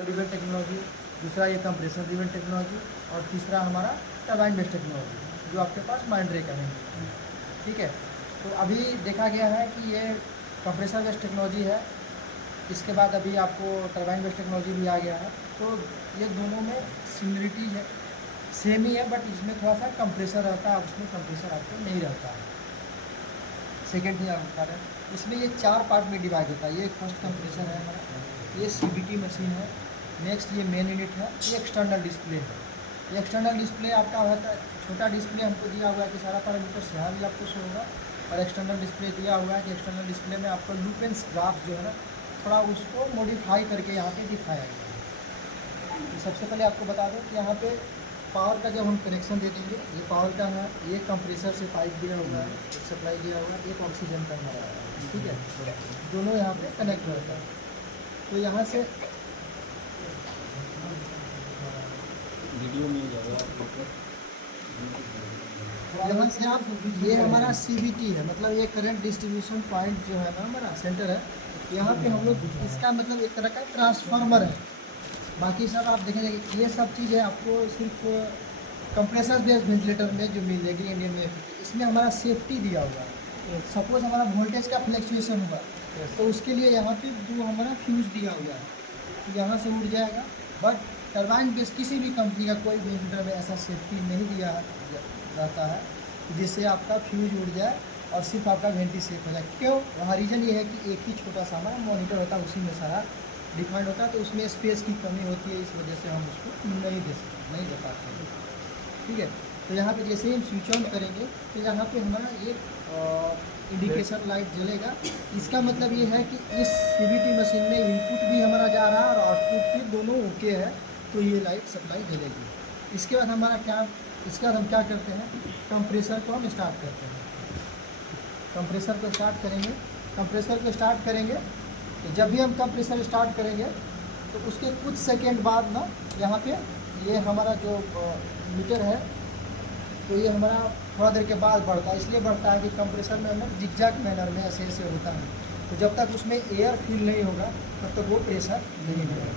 Driven technology, दूसरा ये compressor driven technology और तीसरा हमारा टरबाइन बेस्ड टेक्नोलॉजी जो आपके पास माइंड्रे का है। ठीक है, तो अभी देखा गया है कि ये कंप्रेसर बेस्ड टेक्नोलॉजी है, इसके बाद अभी आपको टरबाइन बेस्ड टेक्नोलॉजी भी आ गया है। तो ये दोनों में सिमिलरिटी है, सेम ही है, बट इसमें थोड़ा सा कंप्रेसर रहता है, उसमें कंप्रेसर आपको नहीं रहता है। सेकेंड थिंग आप बता रहे हैं, इसमें ये 4 पार्ट में डिवाइड होता है। ये फर्स्ट कंप्रेसर है हमारा, ये CVT मशीन है, नेक्स्ट ये मेन यूनिट है, ये एक्सटर्नल डिस्प्ले है। ये एक्सटर्नल डिस्प्ले आपका होता है, छोटा डिस्प्ले हमको दिया हुआ है कि सारा पैरामीटर यहाँ भी आपको शो होगा, और एक्सटर्नल डिस्प्ले दिया हुआ है कि एक्सटर्नल डिस्प्ले में आपको लुपेंस ग्राफ जो है ना थोड़ा उसको मॉडिफाई करके यहाँ पे दिखाया गया है। तो सबसे पहले आपको बता दें कि यहाँ पे पावर का जब हम कनेक्शन दे देंगे, ये पावर का है, ये कंप्रेसर से पाइप दिया हुआ है, एक सप्लाई दिया हुआ है, एक ऑक्सीजन का हमारा है। ठीक है, दोनों यहाँ पे कनेक्ट रहता है। तो यहाँ से वीडियो मिल जाएगा आप लोग को। यहाँ से आप, ये हमारा CVT है, मतलब ये करंट डिस्ट्रीब्यूशन पॉइंट जो है ना हमारा सेंटर है, यहाँ पे हम लोग इसका मतलब एक तरह का ट्रांसफार्मर है। बाकी सब आप देखेंगे ये सब चीज़ें आपको सिर्फ कंप्रेसर बेस्ड वेंटिलेटर में जो मिलेगी इंडियन में, इसमें हमारा सेफ्टी दिया हुआ है। सपोज हमारा वोल्टेज का फ्लक्चुएशन हुआ तो उसके लिए यहाँ पे दो हमारा फ्यूज दिया हुआ है, तो यहाँ से उड़ जाएगा। बट टरबाइन बेस्ड किसी भी कंपनी का कोई वेंटिलेटर में ऐसा सेफ्टी नहीं दिया रहता है जिससे आपका फ्यूज उड़ जाए और सिर्फ आपका वेंटी सेफ हो जाए। क्यों? वहाँ रीज़न ये है कि एक ही छोटा सा हमारा मॉनिटर होता है, उसी में सारा डिफाइंड होता है, तो उसमें स्पेस की कमी होती है, इस वजह से हम उसको नहीं दे पाते हैं। ठीक है, तो यहाँ पे जैसे ही हम स्विच ऑन करेंगे तो यहाँ पे हमारा एक इंडिकेशन लाइट जलेगा। इसका मतलब ये है कि इस CVT मशीन में इनपुट भी हमारा जा रहा है और आउटपुट भी दोनों ओके है, तो ये लाइट सप्लाई जलेगी। इसके बाद हम क्या करते हैं, कंप्रेसर को हम स्टार्ट करते हैं। कंप्रेसर को स्टार्ट करेंगे तो जब भी हम कंप्रेसर स्टार्ट करेंगे तो उसके कुछ सेकेंड बाद ना यहाँ पे ये हमारा जो मीटर है, तो ये हमारा थोड़ा देर के बाद बढ़ता है। इसलिए बढ़ता है कि कंप्रेसर में हमें जिगजैग मैनर में ऐसे होता है, तो जब तक उसमें एयर फील नहीं होगा तब तक वो प्रेशर नहीं होगा।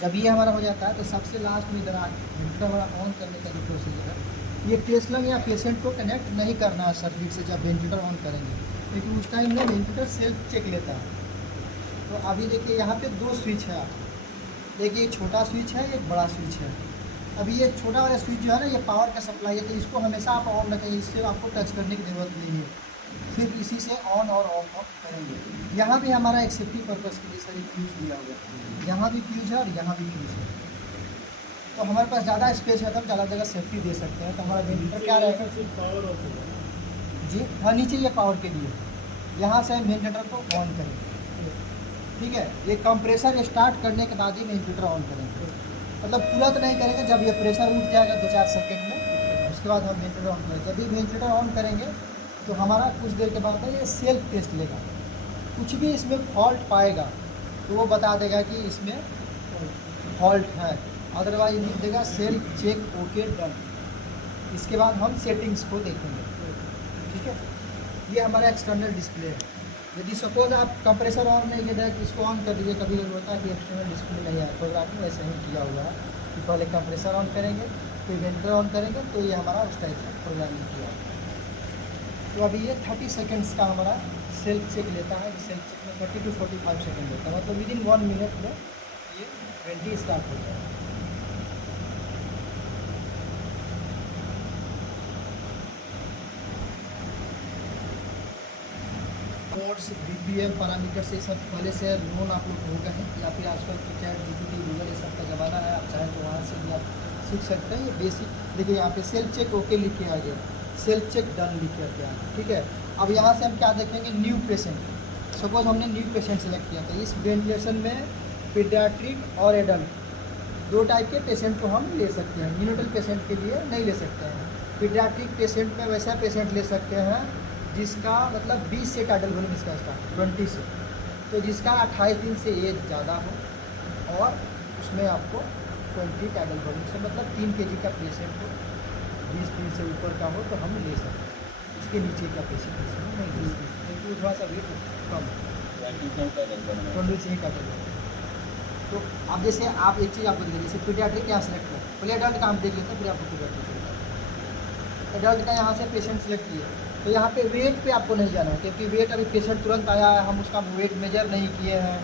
जब ये हमारा हो जाता है तो सबसे लास्ट में इधर मीटर हमारा ऑन करने का जो प्रोसीजर है, ये पेशेंट या पेशेंट को कनेक्ट नहीं करना है सर्किट से जब वेंटिलेटर ऑन करेंगे, क्योंकि उस टाइम में वेंटिलेटर सेल्फ चेक लेता है। तो अभी देखिए यहाँ पे 2 स्विच है, एक ये छोटा स्विच है, एक बड़ा स्विच है। अभी ये छोटा वाला स्विच जो है ना, ये पावर का सप्लाई है, तो इसको हमेशा आप ऑन रखेंगे, इससे आपको टच करने की ज़रूरत नहीं है, सिर्फ इसी से ऑन और ऑफ करेंगे। यहाँ भी हमारा एक सेफ्टी पर्पज़ के लिए सही फ्यूज़ दिया हुआ है, यहाँ भी फ्यूज़ है और यहाँ भी फ्यूज़ है। तो हमारे पास ज़्यादा स्पेस है तो हम ज़्यादा जगह सेफ्टी दे सकते हैं। तो हमारा वेंटिलेटर क्या रहेगा जी, हाँ नीचे ये पावर के लिए, यहाँ से हम वेंटिलेटर को ऑन करेंगे। ठीक है, ये कंप्रेसर स्टार्ट करने के बाद ही वेंटिलेटर ऑन करेंगे, मतलब तुरंत नहीं करेंगे। जब ये प्रेशर उठ जाएगा 2-4 सेकेंड में, उसके बाद हम वेंटिलेटर ऑन करेंगे। जब भी वेंटिलेटर ऑन करेंगे तो हमारा कुछ देर के बाद ये सेल्फ टेस्ट लेगा, कुछ भी इसमें फॉल्ट पाएगा तो वो बता देगा कि इसमें फॉल्ट है, अदरवाइज लिख देगा सेल्फ चेक ओके डन। इसके बाद हम सेटिंग्स को देखेंगे। ठीक है, ये हमारा एक्सटर्नल डिस्प्ले है। यदि सपोज आप कंप्रेसर ऑन नहीं किया कि इसको ऑन कर दीजिए, कभी कभी होता है कि एक्सटर्नल डिस्प्ले नहीं आया, कोई बात नहीं, वैसे ही किया हुआ है कि पहले कंप्रेसर ऑन करेंगे फिर वेंटिलेटर ऑन करेंगे, तो ये हमारा उस टाइप से प्रोग्रामिंग किया है। तो अभी ये 30 सेकेंड्स का हमारा सेल्फ चेक लेता है, सेल्फ चेक में 30 to 45 सेकेंड लेता है, मतलब विदिन 1 मिनट में ये वेंटी स्टार्ट हो जाएगा। कोड्स BPM पैरामीटर से सब पहले से नोन आप लोग हो गए हैं, या फिर आजकल तो चैट GPT गूगल ये सब का ज़माना है, आप चाहें तो वहाँ से भी आप सीख सकते हैं। ये बेसिक देखिए, यहाँ पे सेल्फ चेक ओके लिख के आ गया, सेल्फ चेक डन लिख के आ गया। ठीक है, अब यहाँ से हम क्या देखेंगे, न्यू पेशेंट। सपोज हमने न्यू पेशेंट सेलेक्ट किया था, इस वेंटिलेशन में पीडियाट्रिक और एडल्ट 2 टाइप के पेशेंट को हम ले सकते हैं। न्यूनेटल पेशेंट के लिए नहीं ले सकते हैं। पीडियाट्रिक पेशेंट में वैसा पेशेंट ले सकते हैं जिसका मतलब 20 से टाइटल वॉल्यूम इसका स्टार्ट 20 से, तो जिसका 28 दिन से एज ज़्यादा हो और उसमें आपको 20 टाइटल वॉल्यूम से मतलब 3 kg का पेशेंट हो, 20 दिन से ऊपर का हो तो हम ले सकते हैं। इसके नीचे का पेशेंट इसमें नहीं ले सकते, क्योंकि वो थोड़ा सा वेट कम है। टोनबिल से ही कटेगा। तो अब जैसे आप एक चीज़ आपको देखिए, जैसे पीडियाट्रिक यहाँ सेलेक्ट करें, पहले एडल्ट का हम देख लेते हैं, फिर आपको पीडियाट्रिक। एडल्ट का यहाँ से पेशेंट सेलेक्ट किए, तो यहाँ पे वेट पे आपको नहीं जाना है, क्योंकि वेट अभी पेशेंट तुरंत आया है, हम उसका वेट मेजर नहीं किए हैं,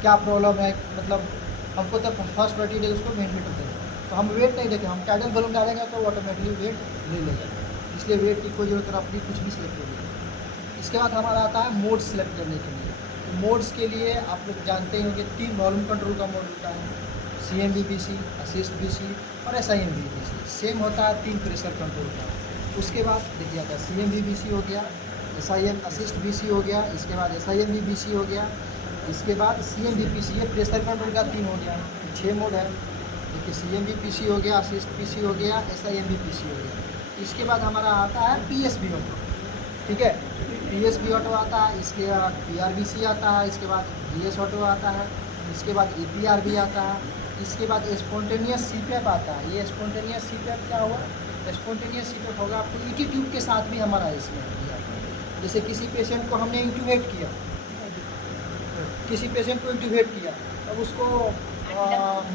क्या प्रॉब्लम है, मतलब हमको तो फर्स्ट प्रायोरिटी है उसको वेंटिलेटर दें, तो हम वेट नहीं देते, हम टाइडल बलून डालेंगे तो ऑटोमेटिकली वेट ले लेगा, इसलिए वेट की कोई ज़रूरत अपनी कुछ भी सिलेक्ट करिए। इसके बाद हमारा आता है मोड सेलेक्ट करने के लिए। तो मोड्स के लिए आप लोग जानते ही होंगे 3 वॉल्यूम कंट्रोल का मोड होता है, CMVBC, असिस्ट BC और SIMVBC। सेम होता है 3 प्रेशर कंट्रोल का। उसके बाद देखिए आता है CMVBC हो गया, SIM असिस्ट BC हो गया, इसके बाद SIMVBC हो गया, इसके बाद CMVPC, ये प्रेशर कंट्रोल का 3 हो गया, 6 मोड है। देखिए CMVPC हो गया, असिस्ट PC हो गया, SIMVPC हो गया। इसके बाद हमारा आता है PSB ऑटो, ठीक है, PSB ऑटो आता है, इसके बाद PRBC आता है, इसके बाद GS ऑटो आता है, इसके बाद EPRB आता है, इसके बाद स्पॉन्टेनियस CPAP आता है। ये स्पॉन्टेनियस CPAP क्या हुआ, स्पॉन्टेनियस CPAP होगा आपको ET ट्यूब के साथ भी हमारा इसमें दिया। जैसे किसी पेशेंट को हमने इंट्यूबेट किया, किसी पेशेंट को इंट्यूबेट किया, अब उसको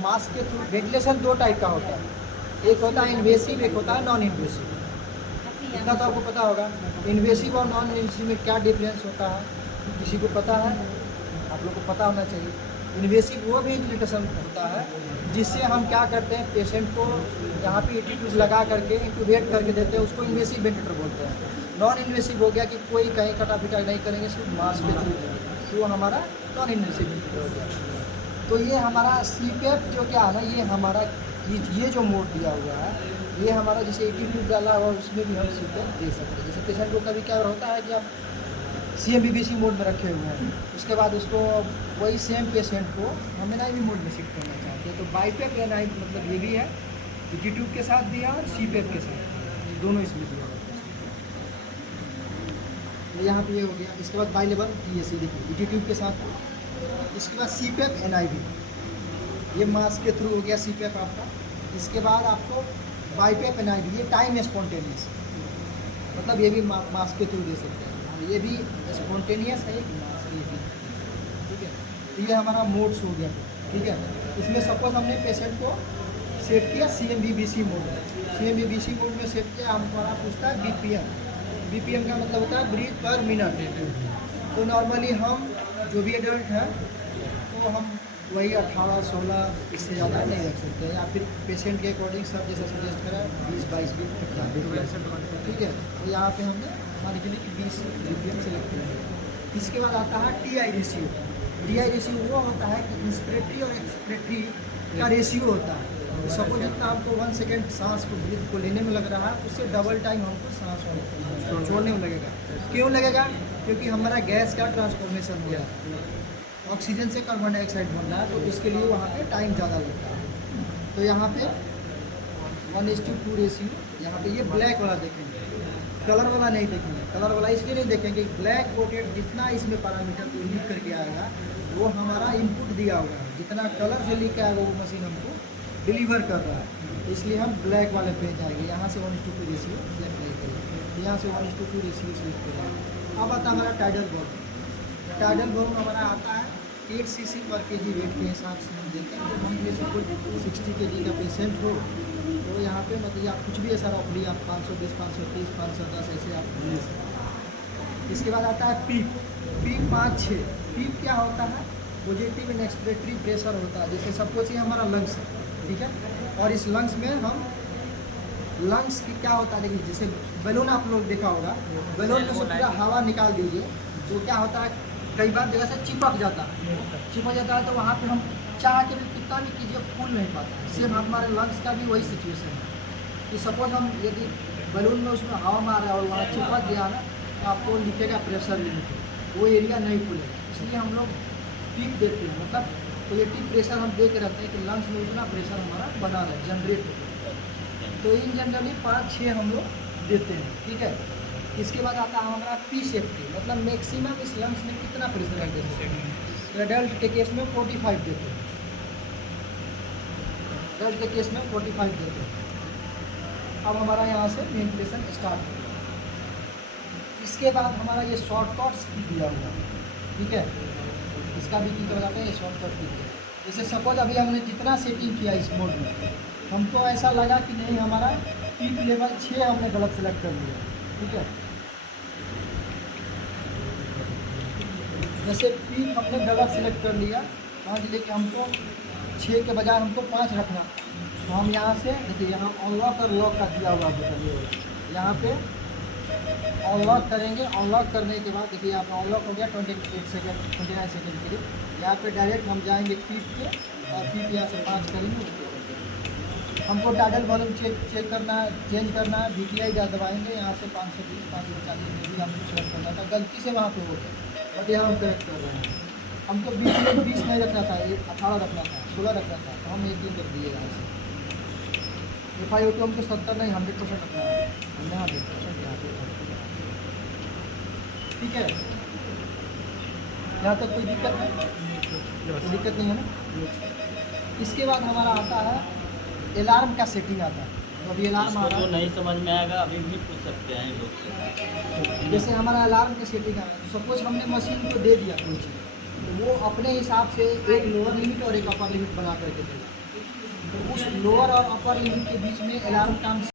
मास्क के थ्रू वेंटिलेशन 2 टाइप का होता है, एक होता है इन्वेसिव, एक होता है नॉन इन्वेसिव। इतना तो आपको पता होगा, इन्वेसिव और नॉन इन्वेसिव में क्या डिफरेंस होता है, किसी को पता है, आप लोग को पता होना चाहिए। इन्वेसिव वो वेंटिलेशन होता है जिससे हम क्या करते हैं, पेशेंट को यहाँ पे ET ट्यूब लगा करके इंट्यूबेट करके देते हैं, उसको इन्वेसिव वेंटिलेटर बोलते हैं। नॉन इन्वेसिव हो गया कि कोई कहीं कटा पिटा नहीं करेंगे, सिर्फ मास्क के थ्रू देंगे, तो वो हमारा नॉन इन्वेसिव वेंटिलेटर हो गया। तो ये हमारा CPAP जो क्या है ना, ये हमारा ये जो मोड दिया हुआ है, ये हमारा जैसे ET ट्यूब डाला हुआ उसमें भी हम CPAP दे सकते हैं। जैसे पेशेंट को कभी क्या होता है कि आप CMVBC मोड में रखे हुए हैं, उसके बाद उसको वही सेम पेशेंट को हम NIV मोड में शिफ्ट करना चाहते हैं, तो बाईपैप NIV मतलब ये भी है, ET ट्यूब के साथ दिया और CPAP के साथ, दोनों इसमें दिया हुआ है। तो यहाँ पे ये हो गया। इसके बाद बाई लेवल TAC देखिए ET ट्यूब के साथ, इसके बाद CPAP NIV, ये मास्क के थ्रू हो गया CPAP आपका। इसके बाद आपको बाईपैप NIV, ये टाइम स्पॉन्टेनियस, मतलब ये भी मास्क के थ्रू दे सकते हैं, ये भी स्पॉन्टेनियस है, मास्क ये भी, ठीक है। तो ये हमारा मोड्स हो गया, ठीक है। इसमें सपोज हमने पेशेंट को सेट किया CMVBC मोड में, CMVBC मोड में सेट किया, हमारा पूछता है BPM का मतलब होता है ब्रीथ पर मिनट। तो नॉर्मली हम जो भी एडल्ट हैं तो हम वही 18-16 इससे ज़्यादा नहीं रख सकते, या फिर पेशेंट के अकॉर्डिंग सब जैसा सजेस्ट करा 20-22 भी ठीक है। तो यहाँ पे हमने हमारे के लिए 20 BPM सेलेक्ट किया। इसके बाद आता है TI रेशियो। TI रेशियो वो होता है कि इंस्पिरेटरी और एक्सपिरेटरी का रेशियो होता है। तो सपोज जितना आपको 1 सेकेंड सांस को ब्रीथ को लेने में लग रहा है, उससे डबल टाइम हमको सांस छोड़ने में लगेगा। क्यों लगेगा, क्योंकि हमारा गैस का ट्रांसफॉर्मेशन हो रहा है, ऑक्सीजन से कार्बन डाइऑक्साइड बन रहा है, तो इसके लिए वहाँ पे टाइम ज़्यादा लगता है। तो यहाँ पे 1:2 रेशियो, यहाँ पे ये ब्लैक वाला देखेंगे, कलर वाला नहीं देखेंगे। कलर वाला इसलिए नहीं देखेंगे, ब्लैक कोटेड जितना इसमें पैरामीटर को लिख करके आएगा वो हमारा इनपुट दिया हुआ है, जितना कलर से लिख के आएगा वो मशीन हमको डिलीवर कर रहा है, इसलिए हम ब्लैक वाले पे जाएंगे। यहाँ से 1:2 रेशियो सेलेक्ट करेंगे, यहाँ से 1:2 रेशियो सेलेक्ट करेंगे। अब आता है हमारा टाइडल बॉल। टाइडल बॉल हमारा आता है 8 cc पर kg वेट के हिसाब से हम देते हैं। जब हम में से कोई 60 kg का पेशेंट हो तो यहाँ पे मतलब आप कुछ भी ऐसा रख लिया, आप 520, 530, 510 ऐसे आप ले सकते हैं। इसके बाद आता है पीप 5-6। पीप क्या होता है, पॉजिटिव एंड एक्सपिरेटरी प्रेशर होता है। जैसे सपोज ये हमारा लंग्स है, ठीक है, और इस लंग्स में हम लंग्स की क्या होता है, देखिए जैसे बैलून आप लोग देखा होगा, बैलून में से पूरा हवा निकाल दीजिए तो क्या होता है, कई बार जगह से चिपक जाता है, तो वहाँ पे हम चाह के भी कितना भी कीजिए फूल नहीं पाता। सेम हमारे लंग्स का भी वही सिचुएशन है कि सपोज हम यदि बैलून में उसमें हवा मार रहे हैं और वहाँ चिपक गया ना, तो आपको लिखेगा प्रेशर लिमिट, वो एरिया नहीं फूलेगा। इसलिए हम लोग पीक देते हैं, मतलब पॉजिटिव प्रेशर हम दे के रखते हैं कि लंग्स में उतना प्रेशर हमारा बना रहे, जनरेट हो। तो इन जनरली 5-6 हम लोग देते हैं, ठीक है। इसके बाद आता है हमारा पी सेफ्टी, मतलब मैक्सिमम इस लंग्स में कितना प्रेशर देते हैं। एडल्ट के केस में 45 देते हैं, एडल्ट के केस में 45 देते हैं। अब हमारा यहाँ से वेंटिलेशन स्टार्ट हो गया। इसके बाद हमारा ये शॉर्टकट्स दिया हुआ है, ठीक है। इसका भी की बताते हैं शॉर्टकट की। जैसे सपोज अभी हमने जितना सेटिंग किया इस मोड में, हमको ऐसा लगा कि नहीं हमारा पीप लेवल 6 हमने गलत सेलेक्ट कर लिया, ठीक है। जैसे पीप हमने गलत सेलेक्ट कर लिया, मान लीजिए कि हमको 6 के बजाय हमको 5 रखना, तो हम यहाँ से देखिए यहाँ अनलॉक और लॉक का दिया हुआ बटन, यहाँ पे अनलॉक करेंगे। अनलॉक करने के बाद देखिए यहाँ पे अनलॉक हो गया 28 सेकेंड 29 सेकेंड के लिए। यहाँ पे डायरेक्ट हम जाएंगे पीप पे और पीप यहाँ से 5 करेंगे। हमको टाइटल वॉल्यूम चेक करना है, चेंज करना है, VTI का दबाएंगे यहाँ से 520 540 में भी हमको सेलेक्ट करना था, गलती से वहाँ पे हो गया बट यहाँ हम करेक्ट कर रहे हैं। हमको 20 नहीं रखना था, 18 रखना था, 16 रखना था, तो हम 1 दिन कर दिए यहाँ से। FiO2 हमको 70 नहीं 100% रखना है, हमने 100% यहाँ पे, ठीक है। यहाँ तक कोई दिक्कत है? कोई दिक्कत नहीं है ना। इसके बाद हमारा आता है अलार्म का सेटिंग आता है। तो अभी अलार्म आ रहा है, नहीं समझ में आएगा अभी भी पूछ सकते हैं लोग से। जैसे हमारा अलार्म का सेटिंग आ रहा है, सपोज हमने मशीन को दे दिया कोई चीज़, तो वो अपने हिसाब से एक लोअर लिमिट और एक अपर लिमिट बना करके देगा। तो उस लोअर और अपर लिमिट के बीच में अलार्म काम